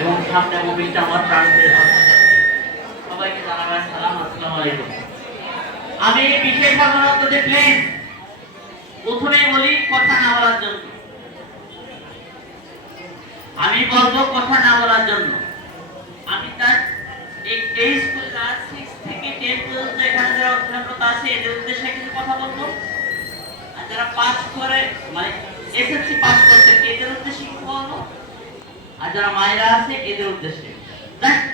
এবং সামনে মুভিটা আমার প্রাণের সবাইকে জানাবেন সালাম, আসসালামু আলাইকুম। আমি বিশেষ প্রথমেই বলি কথা না বলার জন্য। আমি বলব কথা না বলার জন্য। আমি তার এই স্কুল ক্লাস সিক্স থেকে টেন পর্যন্ত এখানে যারা অধ্যয়নরত আছে, এদের উদ্দেশ্যে কিছু কথা বলব। আর যারা পাস করে মানে এসএসসি পাস করতে এদের উদ্দেশ্যে কিছু বলব। আর যারা মায়েরা আছে, এদের উদ্দেশ্যে।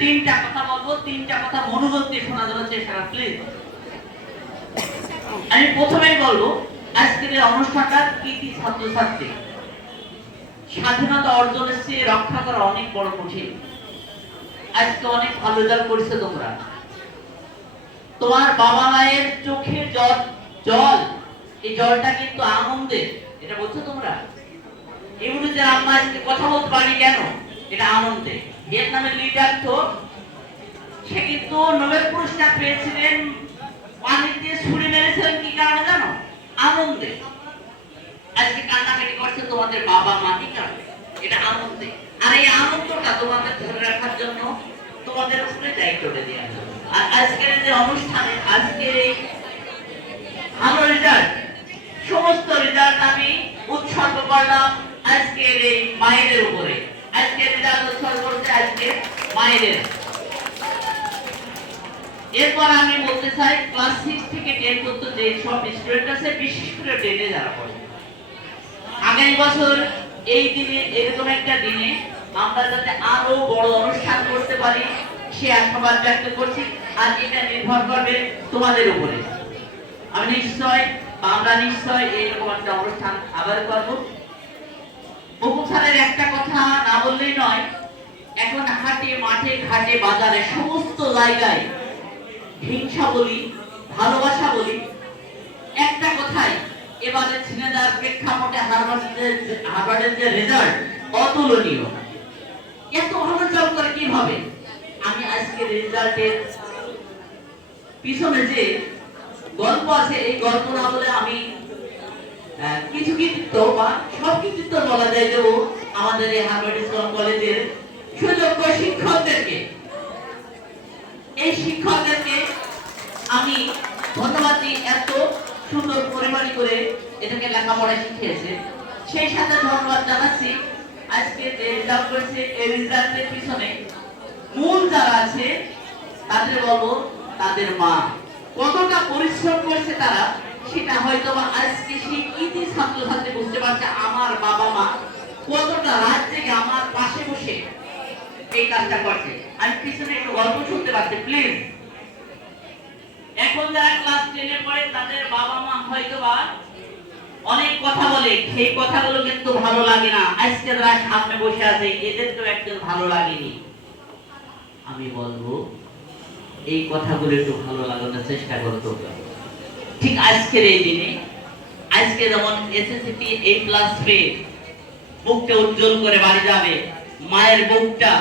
তিনটা কথা বলব, তিনটা কথা মনোযোগ দিয়ে শোনা চেষ্টা প্লিজ আমি প্রথমেই বলব, আজকের এই অনুষ্ঠানটা ছাত্রছাত্রী। স্বাধীনতা অর্জনের চেয়ে রক্ষা করা অনেক বড় কঠিন। আজকে অনেক ভালো করেছে তোমরা। তোমার বাবা মায়ের চোখের জল জল, এই জলটা কিন্তু আনন্দের এটা বলছো তোমরা? এগুলো যে আমরা কথা বলতে পারি কেন? এটা আনন্দে ভিয়েতনামের লিডার তো, সে কিন্তু নোবেল পুরস্কার পেয়েছিলেন পানিতে ছুড়ে মেরেছিলেন কি কারণে জানো? আনন্দে আজকে কান্নাকাটি করছে তোমাদের বাবা মা, কি কারণে? এটা আনন্দে আর এই আনন্দটা তোমাদের ধরে রাখার জন্য তোমাদের উপরে দায়িত্বটা দেওয়া আর আজকের যে অনুষ্ঠানে আজকের এই ভালো রেজাল্ট সমস্ত রেজাল্ট আমি উৎসর্গ করলাম। আজকের এই মায়েদের উপরে। আজকের রেজাল্ট উৎসর্গ করছে আজকে মায়েদের। এরপর আমি বলতে চাই ক্লাস সিক্স থেকে টেন পর্যন্ত যে সব স্টুডেন্ট আছে, বিশেষ করে টেনে যারা পড়ে। আগামী বছর এই দিনে এরকম একটা দিনে আমরা যাতে আরও বড় অনুষ্ঠান করতে পারি, সে আশাবাদ ব্যক্ত করছি আর এটা নির্ভর করবে তোমাদের উপরে। আমি নিশ্চয় আমরা নিশ্চয় এইরকম একটা অনুষ্ঠান আবার করব। একটা কথা না বললেই নয়, এখন হাটে, মাঠে, ঘাটে, বাজারে সমস্ত জায়গায় হিংসা বলি, ভালোবাসা বলি। একটা কথাই, এবারে ছিনেদার প্রেক্ষাপটে হারবার্ডের যে রেজাল্ট অতুলনীয়। এত ভালো রেজাল্ট করে কীভাবে? আমি আজকে রেজাল্টের পিছনে যে গল্প আছে, এই গল্প না বলে আমি কিছু কৃতিত্ব বা কৃতিত্ব বলা যায় দেবো আমাদের এই হারবার্ড ইসলাম কলেজের সুযোগ্য শিক্ষকদেরকে। এই শিক্ষকদেরকে আমি ধন্যবাদ এত সুন্দর পরিমাণি করে এটাকে লেখাপড়া শিখিয়েছে। সেই সাথে ধন্যবাদ জানাচ্ছি আজকে যে রেজাল্ট করেছে, এই রেজাল্টের পিছনে মূল যারা আছে, তাদের বলব তাদের মা। কতটা পরিশ্রম করেছে তারা সেটা হয়তো বা আজকে সেই ইতি ছাত্রছাত্রী বুঝতে পারছে আমার বাবা মা কতটা রাত থেকে আমার পাশে বসে এই কাজটা করছে। আমি পিছনে একটু গল্প শুনতে পাচ্ছি প্লিজ এখন যারা ক্লাস টেনে পড়ে তাদের বাবা মা হয়তো বা অনেক কথা বলে, সেই কথাগুলো কিন্তু ভালো লাগে না। আজকে যারা সামনে বসে আছে এদের তো একজন ভালো লাগেনি। আমি বলব, এই কথাগুলো একটু ভালো লাগানোর চেষ্টা করো তোমরা। ঠিক আজকের এই দিনে, আজকে যেমন এসএসসি এই প্লাস পেয়ে বুকটা উজ্জ্বল করে বাড়ি যাবে, মায়ের বুকটা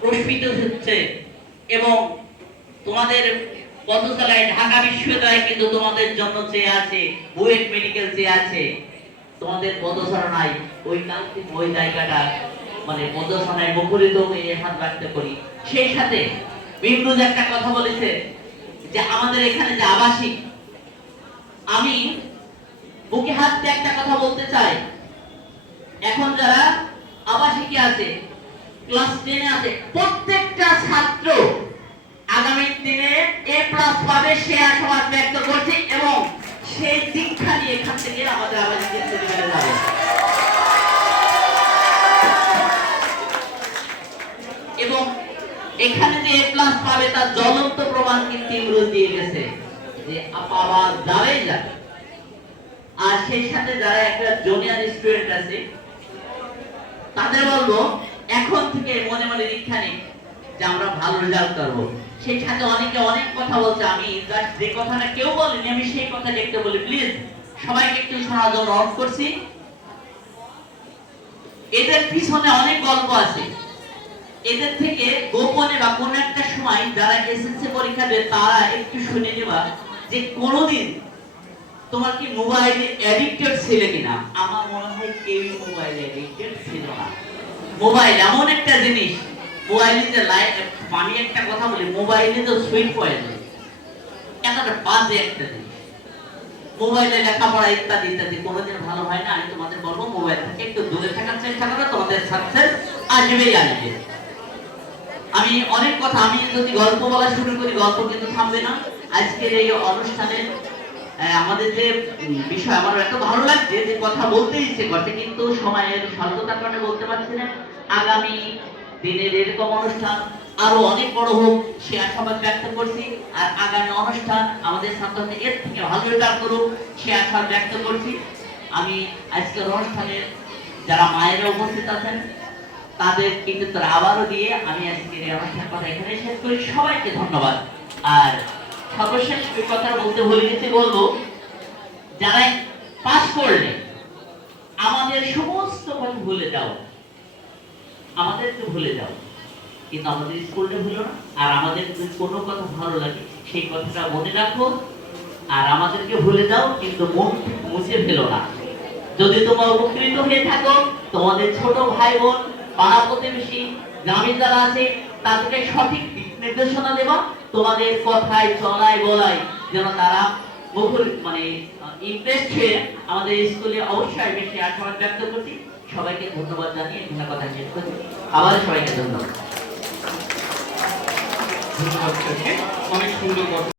প্রস্ফুটিত হচ্ছে এবং তোমাদের পথচালায় ঢাকা বিশ্ববিদ্যালয় কিন্তু তোমাদের জন্য চেয়ে আছে, বুয়েট মেডিকেল চেয়ে আছে। তোমাদের পদচারণায় ওই কাঙ্ক্ষিত ওই জায়গাটা মানে পদচারণায় মুখরিত হয়ে হাত রাখতে করি সেই সাথে বিন্দুজ একটা কথা বলেছে যে আমাদের এখানে যে আবাসিক আমি বুকে হাত দিয়ে একটা কথা বলতে চাই। এখন যারা আবাসিকে আছে, ক্লাস টেনে আছে, প্রত্যেকটা ছাত্র আগামী দিনে এ প্লাস পাবে, সে আশাবাদ ব্যক্ত করছি এবং সেই দীক্ষা নিয়ে এখান থেকে আমাদের আবাসিকে চলে গেলে যাবে এবং এখানে যে এ প্লাস পাবে, তার জ্বলন্ত প্রমাণ কিন্তু ইমরুল দিয়ে গেছে। যে পাওয়া যাবেই যাবে। আর সেই সাথে যারা একটা জুনিয়র স্টুডেন্ট আছে, তাদের বলব, এখন থেকে মনে মনে দীক্ষা নিন যে আমরা ভালো রেজাল্ট করব। সেই সাথে অনেকে অনেক কথা বলছে, আমি just যে কথাটা কেউ বলেনি, আমি সেই কথাটা একটু বলি প্লিজ সবাইকে একটু শোনার জন্য অফ করছি। এদের পিছনে অনেক গল্প আছে। এদের থেকে গোপনে বা কোনো একটা সময় যারা এসএসসি পরীক্ষা দেবে তারা একটু শুনে নেবা যে কোনোদিন তোমার কি মোবাইলে অ্যাডিক্টেড ছিলে কিনা? আমার মনে হয় কেউই মোবাইলে অ্যাডিক্টেড ছিল না। মোবাইল এমন একটা জিনিস মোবাইলে যে লাইট আমি একটা কথা বলি মোবাইলে তো সুইট পয়েন্ট এতটা বাজে একটা জিনিস। মোবাইলে লেখাপড়া ইত্যাদি ইত্যাদি, কোনোদিন ভালো হয় না, আমি তোমাদের বলব মোবাইল থেকে একটু দূরে থাকার চেষ্টা করো, তোমাদের সাকসেস আসবেই আসবে। আমি অনেক কথা, আমি যদি গল্প বলা শুরু করি, গল্প কিন্তু থামবে না। আজকের এই অনুষ্ঠানে আমাদের যে বিষয় আমার এত ভালো লাগছে যে কথা বলতে ইচ্ছে করছে, কিন্তু সময়ের স্বল্পতার কারণে বলতে পারছি না। আগামী দিনের এরকম অনুষ্ঠান আরও অনেক বড় হোক, সে আশাবাদ ব্যক্ত করছি। আর আগামী অনুষ্ঠান আমাদের ছাত্রদের এর থেকে ভালো রেজাল্ট করুক, সে আশা ব্যক্ত করছি। আমি আজকের অনুষ্ঠানে যারা মায়েরা উপস্থিত আছেন, তাদের কিন্তু আবারও দিয়ে আমি আজকের এই অনুষ্ঠান কথা এখানে শেষ করি। সবাইকে ধন্যবাদ। আর সর্বশেষ কথা বলতে ভুলে গেছি, বলব, যারা করলে, আমাদের সমস্ত কথা ভুলে যাও। ভুলে যাও। কিন্তু আমাদের স্কুলটা ভুলো না। আর আমাদের কোনো কথা ভালো লাগে, সেই কথাটা মনে রাখো। আর আমাদেরকে ভুলে কিন্তু মন মুছে ফেলো না। যদি তোমরা উপকৃত হয়ে থাকো, তোমাদের ছোট ভাই বোন, পাড়া প্রতিবেশী, গ্রামীণ যারা আছে, তাদেরকে সঠিক নির্দেশনা দেবা, তোমাদের কথায়, চলায়, বলায়, যেন তারা বহুল মানে ইন্টারেস্ট হয়ে আমাদের স্কুলে অবশ্যই বেশি আশাবাদ ব্যক্ত করছি। সবাইকে ধন্যবাদ জানিয়ে এখানে কথা শেষ করছি। আবার সবাইকে ধন্যবাদ। ধন্যবাদ অনেক সুন্দর